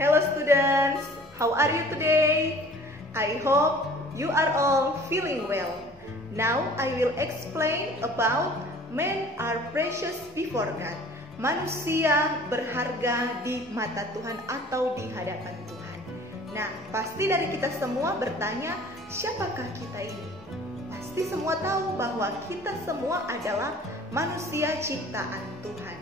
Hello students, how are you today? I hope you are all feeling well. Now I will explain about men are precious before God. Manusia berharga di mata Tuhan atau di hadapan Tuhan. Nah, pasti dari kita semua bertanya, siapakah kita ini? Pasti semua tahu bahwa kita semua adalah manusia ciptaan Tuhan.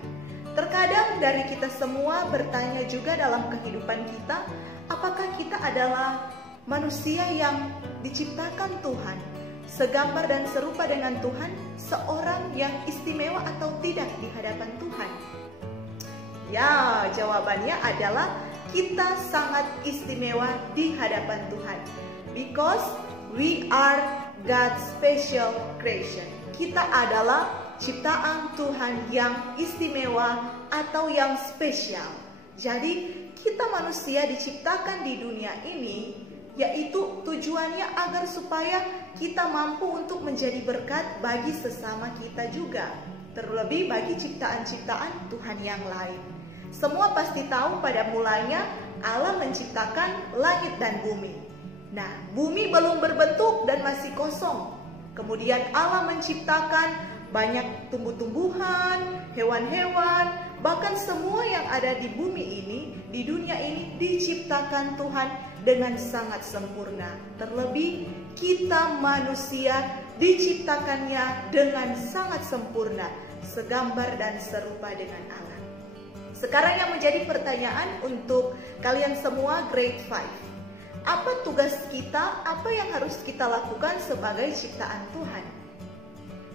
Terkadang dari kita semua bertanya juga dalam kehidupan kita, apakah kita adalah manusia yang diciptakan Tuhan, segambar dan serupa dengan Tuhan, seorang yang istimewa atau tidak di hadapan Tuhan? Ya, jawabannya adalah kita sangat istimewa di hadapan Tuhan. Because we are God's special creation. Kita adalah ciptaan Tuhan yang istimewa atau yang spesial. Jadi kita manusia diciptakan di dunia ini, yaitu tujuannya agar supaya kita mampu untuk menjadi berkat bagi sesama kita juga, terlebih bagi ciptaan-ciptaan Tuhan yang lain. Semua pasti tahu pada mulanya Allah menciptakan langit dan bumi. Nah, bumi belum berbentuk dan masih kosong. Kemudian Allah menciptakan banyak tumbuh-tumbuhan, hewan-hewan, bahkan semua yang ada di bumi ini, di dunia ini diciptakan Tuhan dengan sangat sempurna. Terlebih kita manusia diciptakannya dengan sangat sempurna, segambar dan serupa dengan Allah. Sekarang yang menjadi pertanyaan untuk kalian semua grade 5. Apa tugas kita, apa yang harus kita lakukan sebagai ciptaan Tuhan?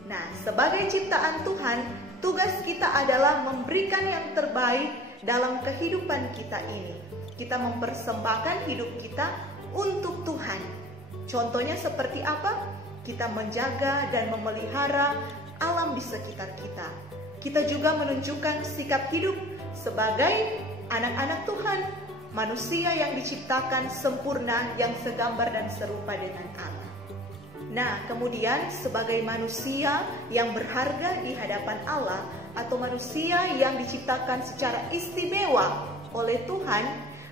Nah, sebagai ciptaan Tuhan, tugas kita adalah memberikan yang terbaik dalam kehidupan kita ini. Kita mempersembahkan hidup kita untuk Tuhan. Contohnya seperti apa? Kita menjaga dan memelihara alam di sekitar kita. Kita juga menunjukkan sikap hidup sebagai anak-anak Tuhan, manusia yang diciptakan sempurna, yang segambar dan serupa dengan Allah. Nah, kemudian sebagai manusia yang berharga di hadapan Allah atau manusia yang diciptakan secara istimewa oleh Tuhan,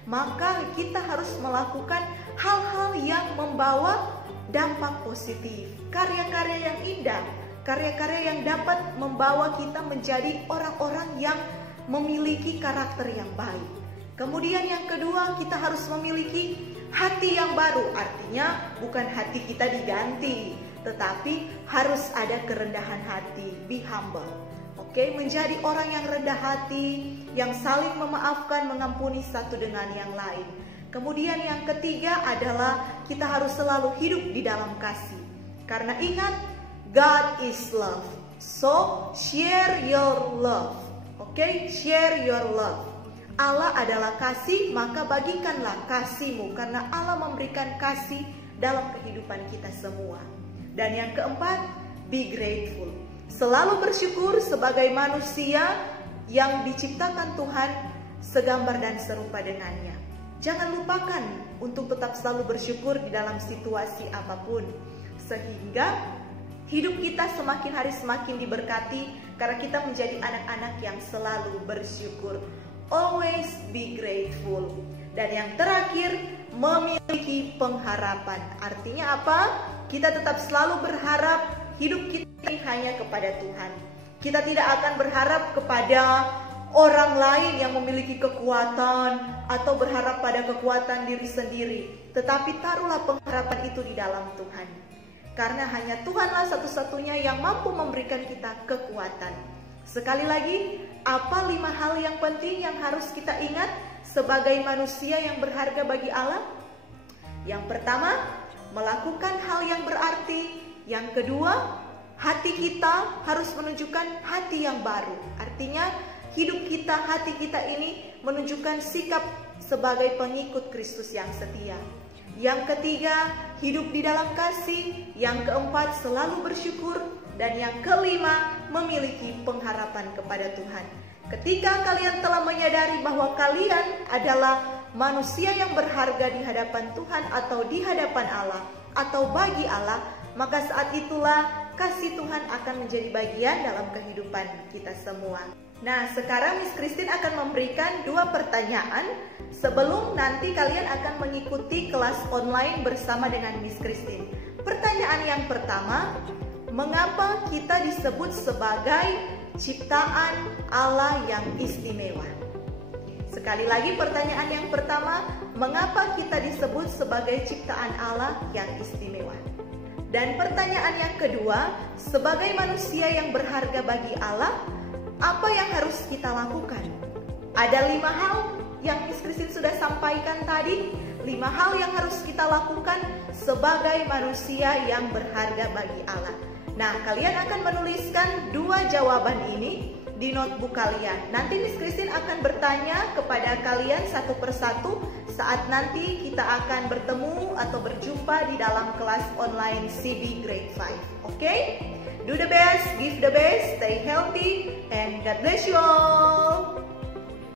maka kita harus melakukan hal-hal yang membawa dampak positif, karya-karya yang indah, karya-karya yang dapat membawa kita menjadi orang-orang yang memiliki karakter yang baik. Kemudian yang kedua, kita harus memiliki hati yang baru, artinya bukan hati kita diganti, tetapi harus ada kerendahan hati, be humble. Oke, menjadi orang yang rendah hati, yang saling memaafkan, mengampuni satu dengan yang lain. Kemudian yang ketiga adalah kita harus selalu hidup di dalam kasih. Karena ingat, God is love. So, share your love. Oke, share your love. Allah adalah kasih, maka bagikanlah kasihmu, karena Allah memberikan kasih dalam kehidupan kita semua. Dan yang keempat, be grateful. Selalu bersyukur sebagai manusia yang diciptakan Tuhan segambar dan serupa dengannya. Jangan lupakan untuk tetap selalu bersyukur di dalam situasi apapun, sehingga hidup kita semakin hari semakin diberkati karena kita menjadi anak-anak yang selalu bersyukur. Always be grateful. Dan yang terakhir, memiliki pengharapan. Artinya apa? Kita tetap selalu berharap hidup kita ini hanya kepada Tuhan. Kita tidak akan berharap kepada orang lain yang memiliki kekuatan atau berharap pada kekuatan diri sendiri. Tetapi taruhlah pengharapan itu di dalam Tuhan. Karena hanya Tuhanlah satu-satunya yang mampu memberikan kita kekuatan. Sekali lagi, apa 5 hal yang penting yang harus kita ingat sebagai manusia yang berharga bagi Allah? Yang pertama, melakukan hal yang berarti. Yang kedua, hati kita harus menunjukkan hati yang baru. Artinya, hidup kita, hati kita ini menunjukkan sikap sebagai pengikut Kristus yang setia. Yang ketiga, hidup di dalam kasih. Yang keempat, selalu bersyukur. Dan yang kelima, memiliki pengharapan kepada Tuhan. Ketika kalian telah menyadari bahwa kalian adalah manusia yang berharga di hadapan Tuhan atau di hadapan Allah atau bagi Allah, maka saat itulah kasih Tuhan akan menjadi bagian dalam kehidupan kita semua. Nah, sekarang Miss Christine akan memberikan 2 pertanyaan sebelum nanti kalian akan mengikuti kelas online bersama dengan Miss Christine. Pertanyaan yang pertama, mengapa kita disebut sebagai ciptaan Allah yang istimewa? Sekali lagi pertanyaan yang pertama, mengapa kita disebut sebagai ciptaan Allah yang istimewa? Dan pertanyaan yang kedua, sebagai manusia yang berharga bagi Allah, apa yang harus kita lakukan? Ada 5 hal yang Miss Christine sudah sampaikan tadi, 5 hal yang harus kita lakukan sebagai manusia yang berharga bagi Allah. Nah, kalian akan menuliskan 2 jawaban ini di notebook kalian. Nanti Miss Christine akan bertanya kepada kalian satu persatu saat nanti kita akan bertemu atau berjumpa di dalam kelas online CB Grade 5. Oke? Do the best, give the best, stay healthy, and God bless you all.